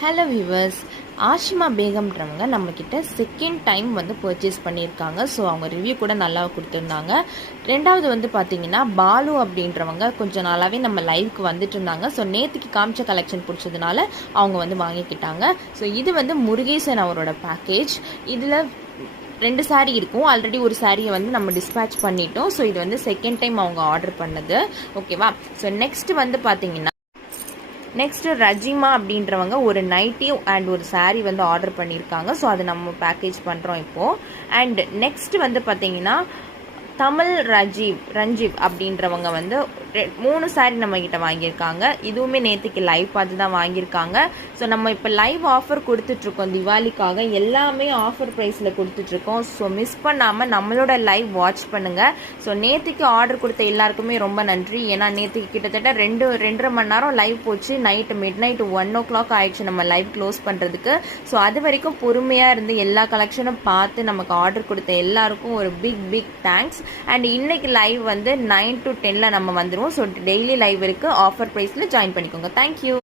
Hello viewers, Ashima பேகம்ன்றவங்க நம்மக்கிட்ட second time வந்து purchase பண்ணியிருக்காங்க. ஸோ அவங்க ரிவ்யூ கூட நல்லா கொடுத்துருந்தாங்க. ரெண்டாவது வந்து பார்த்தீங்கன்னா பாலு அப்படின்றவங்க கொஞ்சம் நாளாகவே நம்ம லைவுக்கு வந்துட்டு இருந்தாங்க. ஸோ நேற்றுக்கு காமிச்ச கலெக்ஷன் பிடிச்சதுனால அவங்க வந்து வாங்கிக்கிட்டாங்க. ஸோ இது வந்து முருகேசன் அவரோட பேக்கேஜ். இதில் 2 சாரீ இருக்கும். ஆல்ரெடி ஒரு சாரியை வந்து நம்ம டிஸ்பேட்ச் பண்ணிட்டோம். ஸோ இது வந்து செகண்ட் டைம் அவங்க ஆர்டர் பண்ணது. ஓகேவா? ஸோ நெக்ஸ்ட் வந்து பார்த்தீங்கன்னா நெக்ஸ்ட்டு ரஜிமா அப்படின்றவங்க ஒரு நைட்டி அண்ட் ஒரு சாரீ வந்து ஆர்டர் பண்ணியிருக்காங்க. ஸோ அது நம்ம பேக்கேஜ் பண்ணுறோம் இப்போது. அண்ட் நெக்ஸ்ட் வந்து பார்த்தீங்கன்னா தமிழ் ரஞ்சீவ் அப்படின்றவங்க வந்து 3 சாரீ நம்மக்கிட்ட வாங்கியிருக்காங்க. இதுவுமே நேற்றுக்கு லைவ் பார்த்து தான் வாங்கியிருக்காங்க. ஸோ நம்ம இப்போ லைவ் ஆஃபர் கொடுத்துட்ருக்கோம். திவாலிக்காக எல்லாமே ஆஃபர் ப்ரைஸில் கொடுத்துட்ருக்கோம். ஸோ மிஸ் பண்ணாமல் நம்மளோட லைவ் வாட்ச் பண்ணுங்கள். ஸோ நேற்றுக்கு ஆர்டர் கொடுத்த எல்லாருக்குமே ரொம்ப நன்றி. ஏன்னா நேற்றுக்கு கிட்டத்தட்ட 2.5 மணி நேரம் லைவ் போச்சு. நைட்டு மிட் 1 o'clock ஆயிடுச்சு நம்ம லைவ் க்ளோஸ் பண்ணுறதுக்கு. ஸோ அது வரைக்கும் பொறுமையாக இருந்து எல்லா கலெக்ஷனும் பார்த்து நமக்கு ஆர்டர் கொடுத்த எல்லாருக்கும் ஒரு பிக் தேங்க்ஸ். அண்ட் இன்னைக்கு லைவ் வந்து 9 to 10 நம்ம வந்துடுவோம். ஸோ டெய்லி லைவ் இருக்குது. ஆஃபர் ப்ரைஸில் ஜாயின் பண்ணிக்கோங்க. தேங்க்யூ.